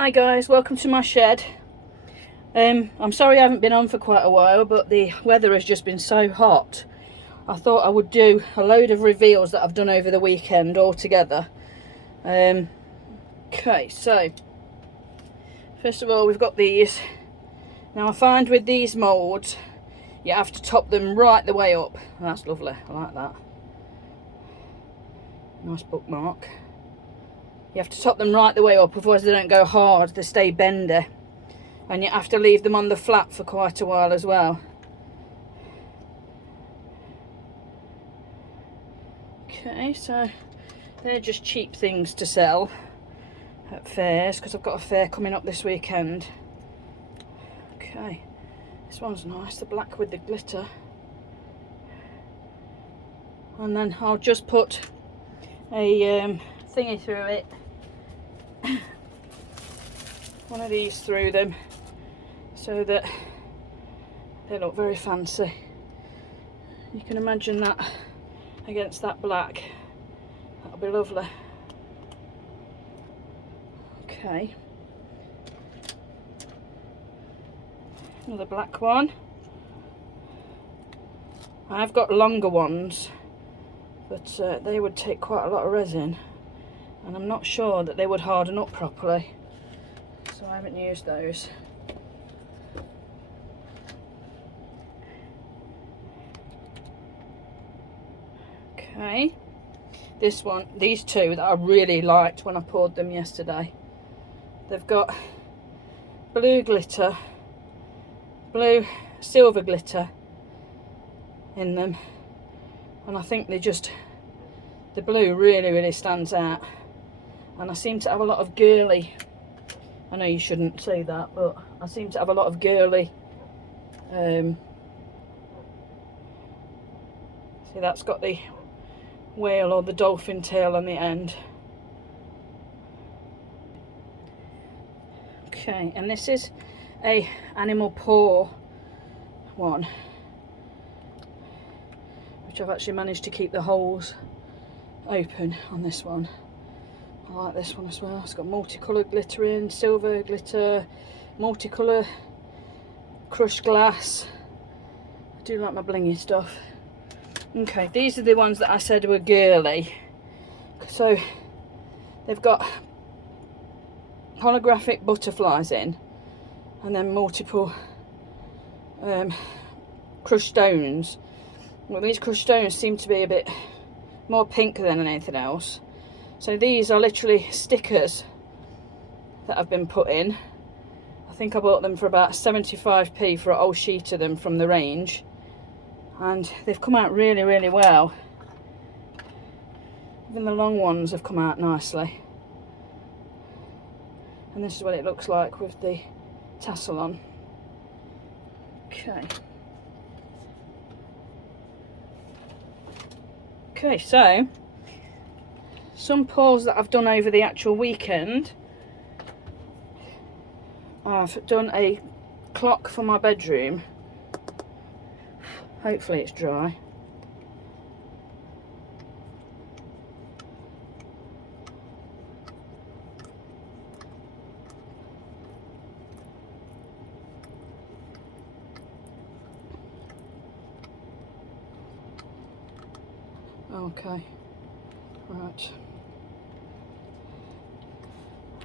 Hi guys, welcome to my shed. I'm sorry I haven't been on for quite a while, but the weather has just been so hot. I thought I would do a load of reveals that I've done over the weekend all together. Okay, so first of all we've got these. Now I find with these moulds you have to top them right the way up. That's lovely, I like that. Nice bookmark. You have to top them right the way up, otherwise they don't go hard, they stay bendy. And you have to leave them on the flat for quite a while as well. Okay, so they're just cheap things to sell at fairs, because I've got a fair coming up this weekend. Okay, this one's nice, the black with the glitter. And then I'll just put a thingy through it. One of these through them so that they look very fancy. You can imagine that against that black. That'll be lovely. Okay. Another black one. I've got longer ones, but they would take quite a lot of resin, and I'm not sure that they would harden up properly, so I haven't used those. Okay, this one, these two that I really liked when I poured them yesterday. They've got blue glitter, blue silver glitter in them, and I think the blue really stands out. And I seem to have a lot of girly, I know you shouldn't say that, but I seem to have a lot of girly, see, that's got the whale or the dolphin tail on the end. Okay, and this is a animal paw one, which I've actually managed to keep the holes open on this one. I like this one as well. It's got multicoloured glitter in, silver glitter, multicolour crushed glass. I do like my blingy stuff. Okay, these are the ones that I said were girly. So they've got holographic butterflies in, and then multiple crushed stones. Well, these crushed stones seem to be a bit more pink than anything else. So these are literally stickers that have been put in. I think I bought them for about 75p for a whole sheet of them from the range, and they've come out really well. Even the long ones have come out nicely. And this is what it looks like with the tassel on. Okay, so some pours that I've done over the actual weekend. I've done a clock for my bedroom. Hopefully it's dry. Okay, right.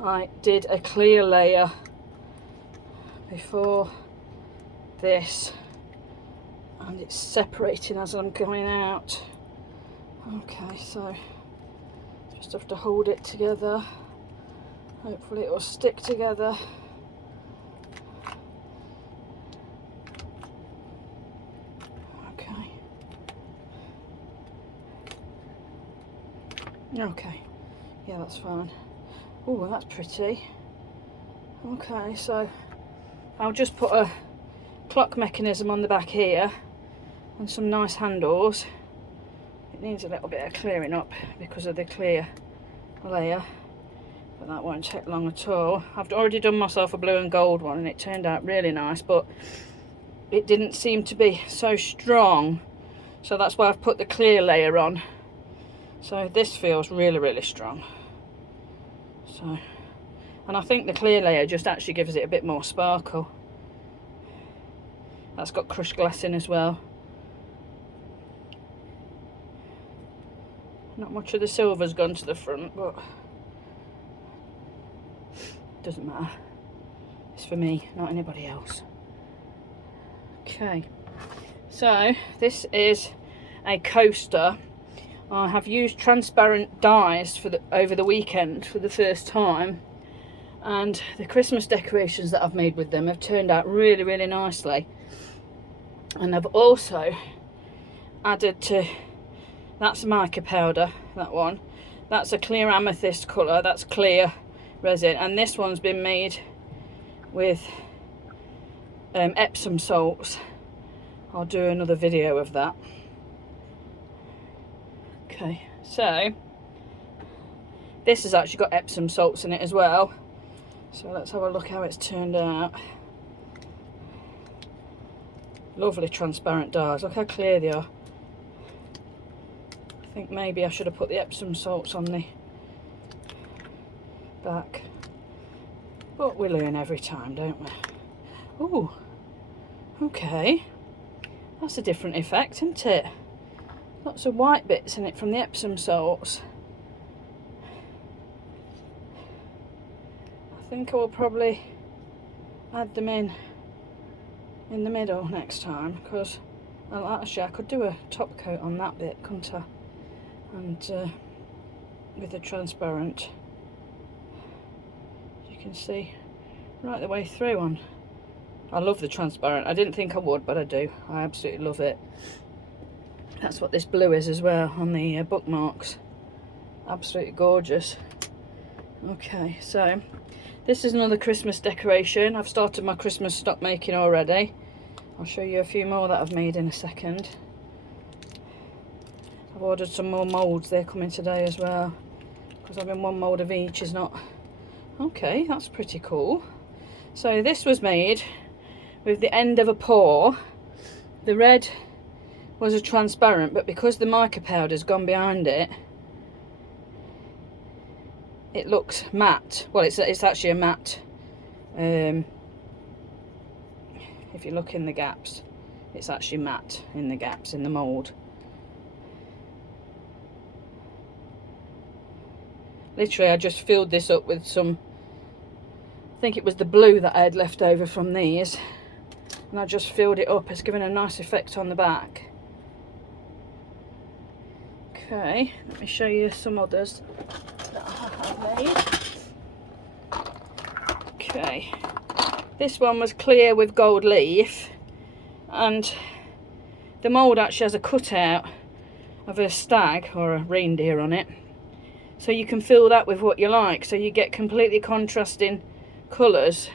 I did a clear layer before this, and it's separating as I'm going out. Okay, so just have to hold it together. Hopefully it will stick together. Okay, yeah, that's fine. Oh, that's pretty. Okay, so I'll just put a clock mechanism on the back here and some nice handles. It needs a little bit of clearing up because of the clear layer, but that won't take long at all. I've already done myself a blue and gold one and it turned out really nice, but it didn't seem to be so strong, so that's why I've put the clear layer on. So this feels really strong. So And I think the clear layer just actually gives it a bit more sparkle. That's got crushed glass in as well. Not much of the silver's gone to the front, but doesn't matter. It's for me, not anybody else. Okay, so this is a coaster. I have used transparent dies for over the weekend for the first time, and the Christmas decorations that I've made with them have turned out really, really nicely. And I've also added to, that's mica powder, that one. That's a clear amethyst colour, that's clear resin, and this one's been made with Epsom salts. I'll do another video of that. Okay, so this has actually got Epsom salts in it as well. So let's have a look how it's turned out. Lovely transparent dies. Look how clear they are. I think maybe I should have put the Epsom salts on the back. But we learn every time, don't we? Ooh, okay. That's a different effect, isn't it? Lots of white bits in it from the Epsom salts. I think I will probably add them in the middle next time, because actually I could do a top coat on that bit, couldn't I? And with the transparent, you can see right the way through on. I love the transparent. I didn't think I would, but I do. I absolutely love it. That's what this blue is as well on the bookmarks. Absolutely gorgeous. Okay, so this is another Christmas decoration. I've started my Christmas stock making already. I'll show you a few more that I've made in a second. I've ordered some more moulds. They're coming today as well, because having one mould of each is not... Okay, that's pretty cool. So this was made with the end of a pour. The red was a transparent, but because the mica powder's gone behind it, it looks matte. Well, it's actually a matte. If you look in the gaps, it's actually matte in the gaps in the mould. Literally, I just filled this up with some, I think it was the blue that I had left over from these, and I just filled it up. It's given a nice effect on the back. Okay, let me show you some others that I have made. Okay, this one was clear with gold leaf, and the mould actually has a cutout of a stag or a reindeer on it, so you can fill that with what you like, so you get completely contrasting colours.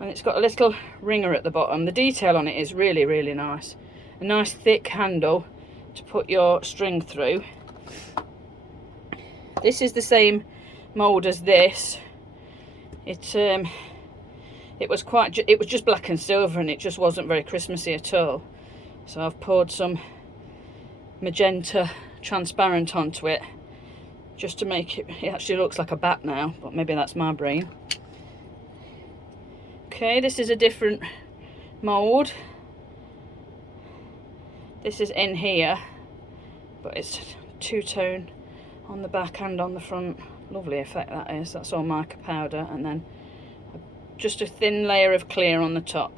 And it's got a little ringer at the bottom. The detail on it is really, really nice. A nice thick handle to put your string through. This is the same mould as this. It was just black and silver, and it just wasn't very Christmassy at all. So I've poured some magenta transparent onto it, just to make it actually looks like a bat now, but maybe that's my brain. Okay, this is a different mould. This is in here, but it's two-tone on the back and on the front. Lovely effect that is. That's all mica powder, and then just a thin layer of clear on the top.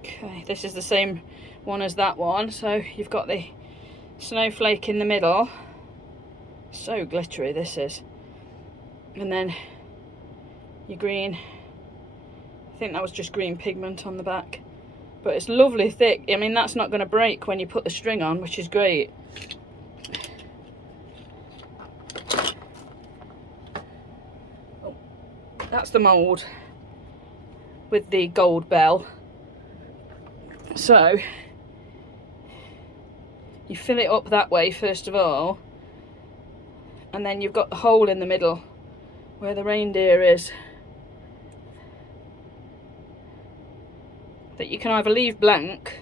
Okay, this is the same one as that one. So you've got the snowflake in the middle. So glittery this is. And then your green, I think that was just green pigment on the back. But it's lovely thick. I mean, that's not going to break when you put the string on, which is great. Oh, that's the mould with the gold bell. So you fill it up that way first of all, and then you've got the hole in the middle where the reindeer is, that you can either leave blank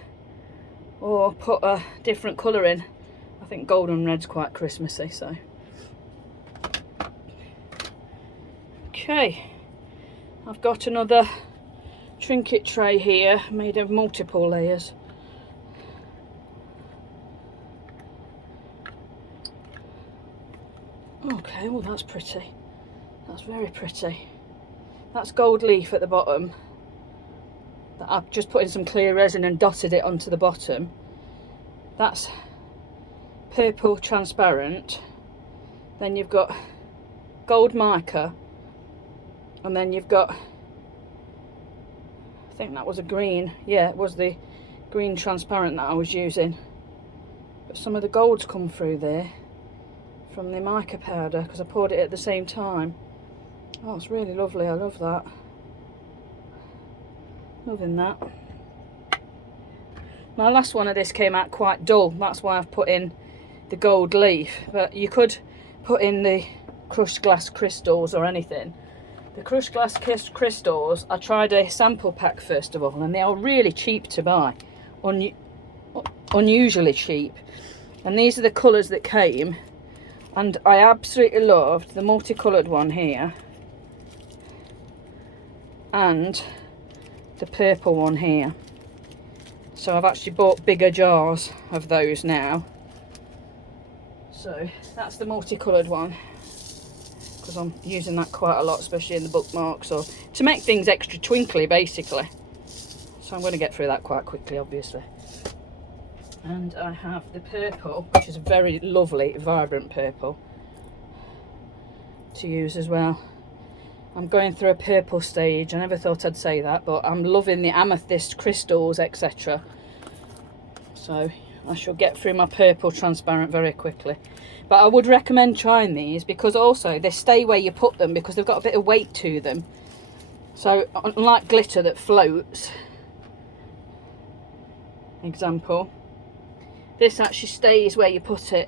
or put a different colour in. I think gold and red's quite Christmassy, so. Okay, I've got another trinket tray here made of multiple layers. Okay, well that's pretty. That's very pretty. That's gold leaf at the bottom. That I've just put in some clear resin and dotted it onto the bottom. That's purple transparent. Then you've got gold mica, and then you've got, I think that was a green. Yeah, it was the green transparent that I was using. But some of the gold's come through there from the mica powder because I poured it at the same time. Oh, it's really lovely. I love that. Loving that. My last one of this came out quite dull. That's why I've put in the gold leaf. But you could put in the crushed glass crystals or anything. The crushed glass crystals, I tried a sample pack first of all, and they are really cheap to buy. Unusually cheap. And these are the colours that came. And I absolutely loved the multicoloured one here. And the purple one here. So I've actually bought bigger jars of those now. So that's the multicoloured one, because I'm using that quite a lot, especially in the bookmarks, or to make things extra twinkly basically. So I'm going to get through that quite quickly, obviously. And I have the purple, which is a very lovely vibrant purple to use as well. I'm going through a purple stage. I never thought I'd say that, but I'm loving the amethyst crystals, etc. So I shall get through my purple transparent very quickly. But I would recommend trying these, because also they stay where you put them because they've got a bit of weight to them. So unlike glitter that floats, example, this actually stays where you put it,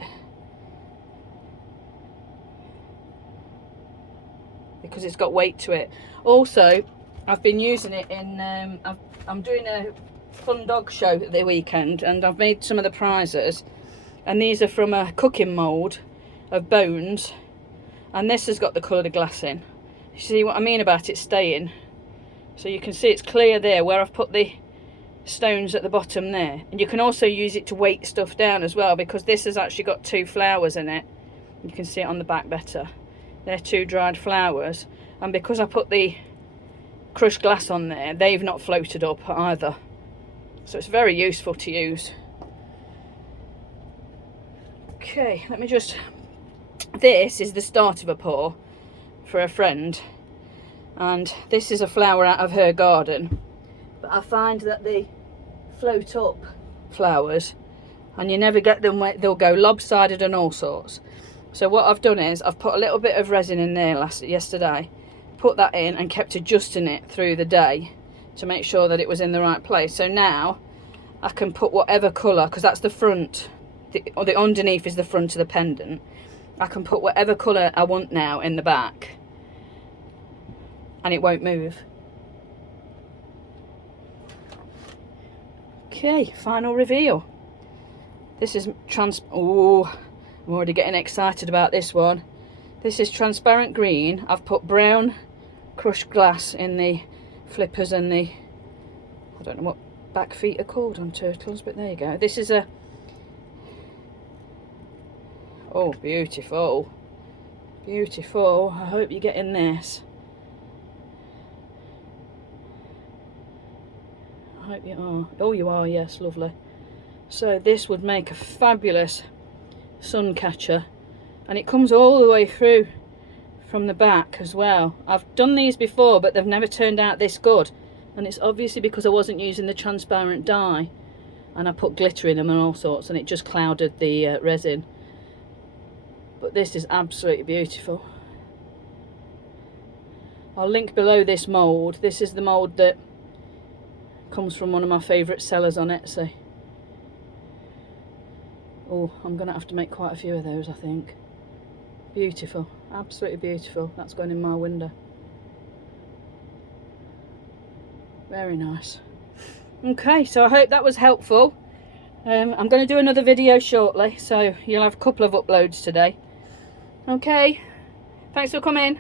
because it's got weight to it. Also, I've been using it in, I'm doing a fun dog show at the weekend, and I've made some of the prizes, and these are from a cooking mould of bones, and this has got the colour of the glass in. You see what I mean about it staying? So you can see it's clear there where I've put the stones at the bottom there. And you can also use it to weight stuff down as well, because this has actually got 2 flowers in it. You can see it on the back better. They're 2 dried flowers, and because I put the crushed glass on there, they've not floated up either. So it's very useful to use. Okay, let me just, this is the start of a pour for a friend, and this is a flower out of her garden, but I find that they float up flowers and you never get them where they'll go lopsided and all sorts. So what I've done is I've put a little bit of resin in there yesterday, put that in and kept adjusting it through the day to make sure that it was in the right place. So now I can put whatever colour, because that's the front, or the underneath is the front of the pendant. I can put whatever colour I want now in the back and it won't move. Okay, final reveal. This is oh, I'm already getting excited about this one. This is transparent green. I've put brown crushed glass in the flippers and the, I don't know what back feet are called on turtles, but there you go. This is a, oh, beautiful. Beautiful. I hope you get in this. I hope you are. Oh, you are, yes, lovely. So this would make a fabulous sun catcher, and it comes all the way through from the back as well. I've done these before, but they've never turned out this good, and it's obviously because I wasn't using the transparent dye and I put glitter in them and all sorts, and it just clouded the resin. But this is absolutely beautiful. I'll link below this mould. This is the mould that comes from one of my favourite sellers on Etsy. Oh, I'm going to have to make quite a few of those, I think. Beautiful, absolutely beautiful. That's going in my window. Very nice. Okay, so I hope that was helpful. I'm going to do another video shortly, so you'll have a couple of uploads today. Okay, thanks for coming.